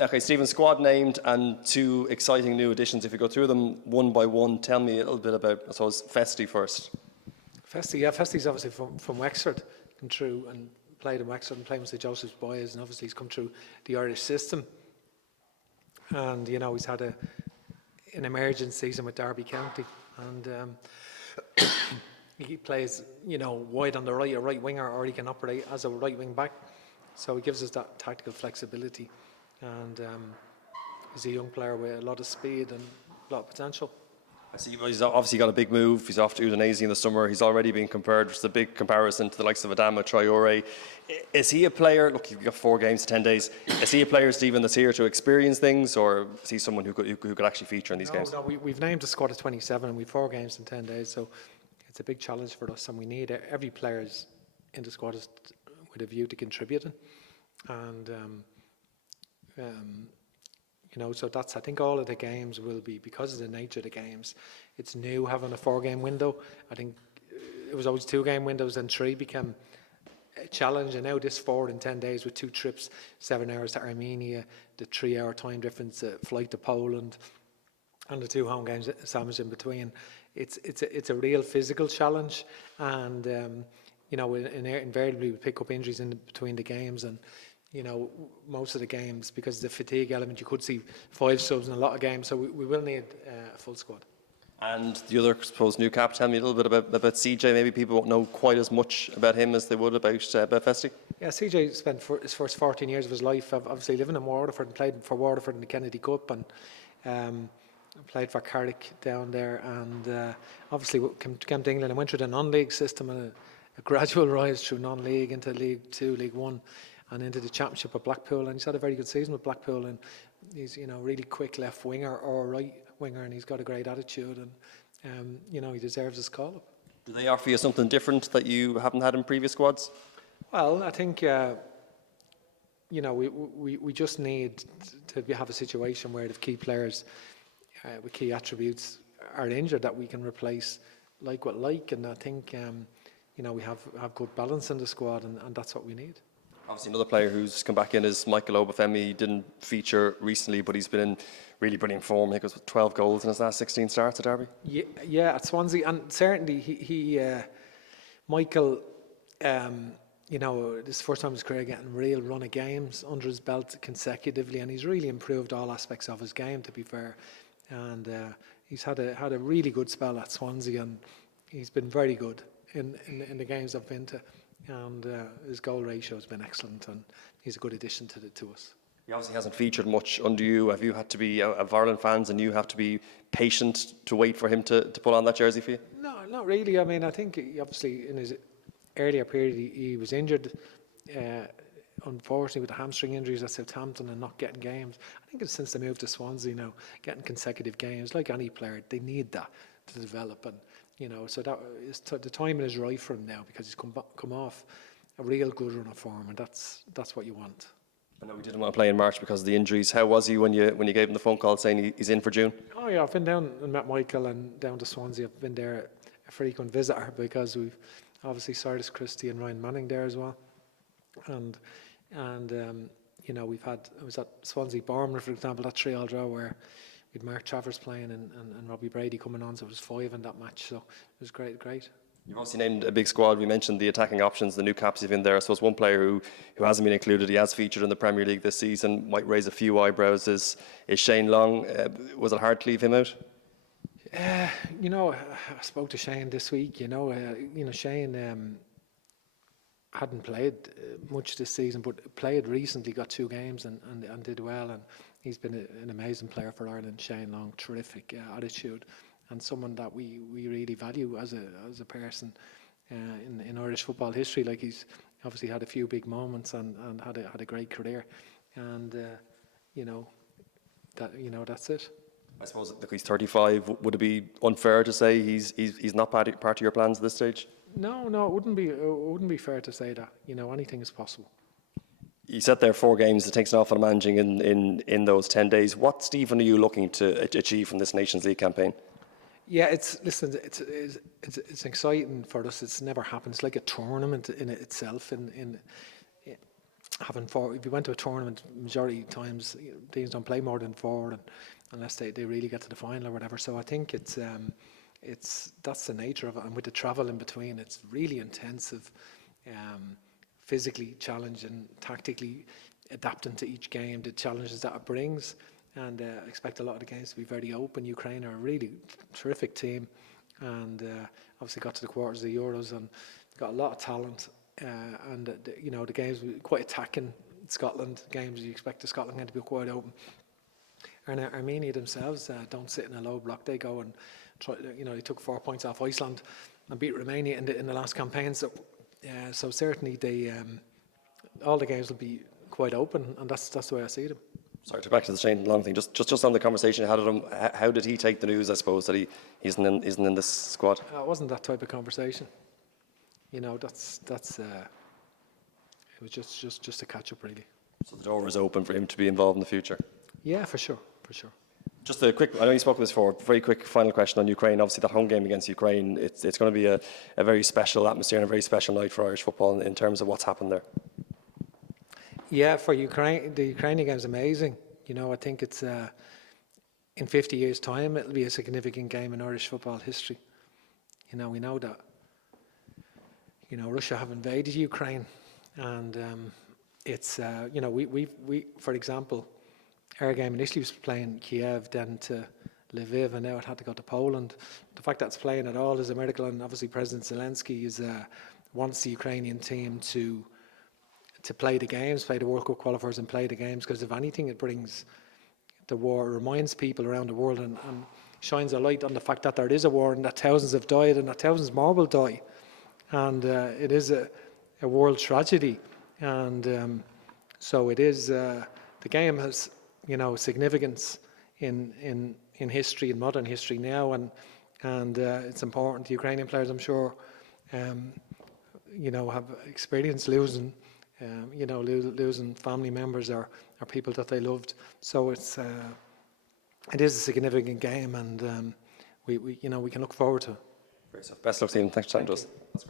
Okay, Stephen, squad named and two exciting new additions. If you go through them one by one, tell me a little bit about, I suppose, Festy first. Festy, yeah, Festy's obviously from Wexford, come through and played in Wexford and played with the Joseph's Boys, and obviously he's come through the Irish system. And, you know, he's had an emerging season with Derby County, and he plays, you know, wide on the right, a right winger, or he can operate as a right wing back. So he gives us that tactical flexibility, and he's a young player with a lot of speed and a lot of potential. I see he's obviously got a big move. He's off to Udinese in the summer. He's already been compared, which is a big comparison to the likes of Adama Traore. Is he a player, look, you've got 4 games, 10 days, is he a player, Stephen, that's here to experience things, or is he someone who could actually feature in these games? No, we've named a squad of 27 and we've 4 games in 10 days, so it's a big challenge for us, and we need every player in the squad is with a view to contributing. And you know, so that's, I think all of the games will be, because of the nature of the games, it's new having a 4-game window. I think it was always 2-game windows, and 3 became a challenge, and now this 4 in 10 days with 2 trips, 7 hours to Armenia, the 3-hour time difference, flight to Poland, and the 2 home games sandwiched in between. It's a real physical challenge, and you know, invariably we pick up injuries in between the games, and you know, most of the games, because of the fatigue element, you could see 5 subs in a lot of games, so we will need a full squad. And the other, I suppose, new cap, tell me a little bit about CJ. Maybe people won't know quite as much about him as they would about Festy. Yeah, CJ spent his first 14 years of his life obviously living in Waterford, and played for Waterford in the Kennedy Cup, and played for Carrick down there, and obviously came to England and went through the non-league system, and a gradual rise through non-league into League 2, League 1, and into the Championship at Blackpool, and he's had a very good season with Blackpool, and he's, you know, really quick left winger or right winger, and he's got a great attitude, and you know, he deserves his call up. Do they offer you something different that you haven't had in previous squads? Well, I think you know, we just need to have a situation where the key players with key attributes are injured, that we can replace like with like, and I think you know, we have good balance in the squad, and that's what we need. Obviously, another player who's come back in is Michael Obafemi. He didn't feature recently, but he's been in really brilliant form. I think it was 12 goals in his last 16 starts at Derby. Yeah, at Swansea, and certainly he Michael, you know, this is the first time in his career getting a real run of games under his belt consecutively, and he's really improved all aspects of his game, to be fair. And he's had a really good spell at Swansea, and he's been very good in the games I've been to. And his goal ratio has been excellent, and he's a good addition to us. He obviously hasn't featured much under you. Have you had to be of Ireland fans, and you have to be patient to wait for him to put on that jersey for you? No, not really. I mean, I think obviously in his earlier period he was injured, unfortunately with the hamstring injuries at Southampton and not getting games. I think it's since the move to Swansea now, getting consecutive games, like any player, they need that to develop, and you know, so that is the timing is right for him now, because he's come off a real good run of form, and that's what you want. I know we didn't want to play in March because of the injuries. How was he when you gave him the phone call saying he's in for June? Oh yeah, I've been down and met Michael, and down to Swansea. I've been there a frequent visitor, because we've obviously Cyrus Christie and Ryan Manning there as well, and you know, I was at Swansea Bournemouth, for example, that 3-3 draw where with Mark Travers playing and Robbie Brady coming on, so it was 5 in that match, so it was great. You've obviously named a big squad. We mentioned the attacking options, the new caps you've in there. I suppose one player who hasn't been included, he has featured in the Premier League this season, might raise a few eyebrows, is Shane Long. Was it hard to leave him out? You know, I spoke to Shane this week. You know, Shane hadn't played much this season, but played recently, got 2 games and did well, and he's been an amazing player for Ireland. Shane Long, terrific attitude, and someone that we really value as a person in Irish football history. Like, he's obviously had a few big moments and had a great career, and you know, that's it. I suppose, look, he's 35. Would it be unfair to say he's not part of your plans at this stage? No, it wouldn't be fair to say that. You know, anything is possible. You said there 4 games. It takes an awful lot of managing in those 10 days. What, Stephen, are you looking to achieve from this Nations League campaign? Yeah, it's exciting for us. It's never happened. It's like a tournament in itself. having four. If you went to a tournament, majority of times teams don't play more than four, unless they really get to the final or whatever. So I think it's that's the nature of it. And with the travel in between, it's really intensive, physically challenging, tactically adapting to each game, the challenges that it brings. And I expect a lot of the games to be very open. Ukraine are a really terrific team, and obviously got to the quarters of the Euros and got a lot of talent. And the games were quite attacking. Scotland games, you expect the Scotland game to be quite open. And Armenia themselves don't sit in a low block. They go and try. They took 4 points off Iceland and beat Romania in the last campaign. So certainly they all the games will be quite open, and that's the way I see them. Sorry, to back to the Shane Long thing. Just on the conversation you had with him, how did he take the news? I suppose that he isn't in this squad. It wasn't that type of conversation. That's it was just a catch up really. So the door is open for him to be involved in the future. Yeah, for sure. Just a quick, I know you spoke of this before, very quick final question on Ukraine. Obviously that home game against Ukraine, it's going to be a very special atmosphere and a very special night for Irish football in terms of what's happened there. Yeah, for Ukraine, the Ukrainian game is amazing. I think it's in 50 years' time it'll be a significant game in Irish football history. We know that. Russia have invaded Ukraine, and it's we for example, our game initially was playing Kiev, then to Lviv, and now it had to go to Poland. The fact that it's playing at all is a miracle, and obviously President Zelensky wants the Ukrainian team to play the games, play the World Cup qualifiers and play the games, because if anything it brings the war, reminds people around the world and shines a light on the fact that there is a war and that thousands have died and that thousands more will die, and it is a world tragedy, and so it is the game has significance in history, in modern history now, and it's important. The Ukrainian players, I'm sure, have experienced losing losing family members or people that they loved. So it is a significant game, and we can look forward to it. Great stuff. Best luck, team. Thanks for chatting to us. That's great.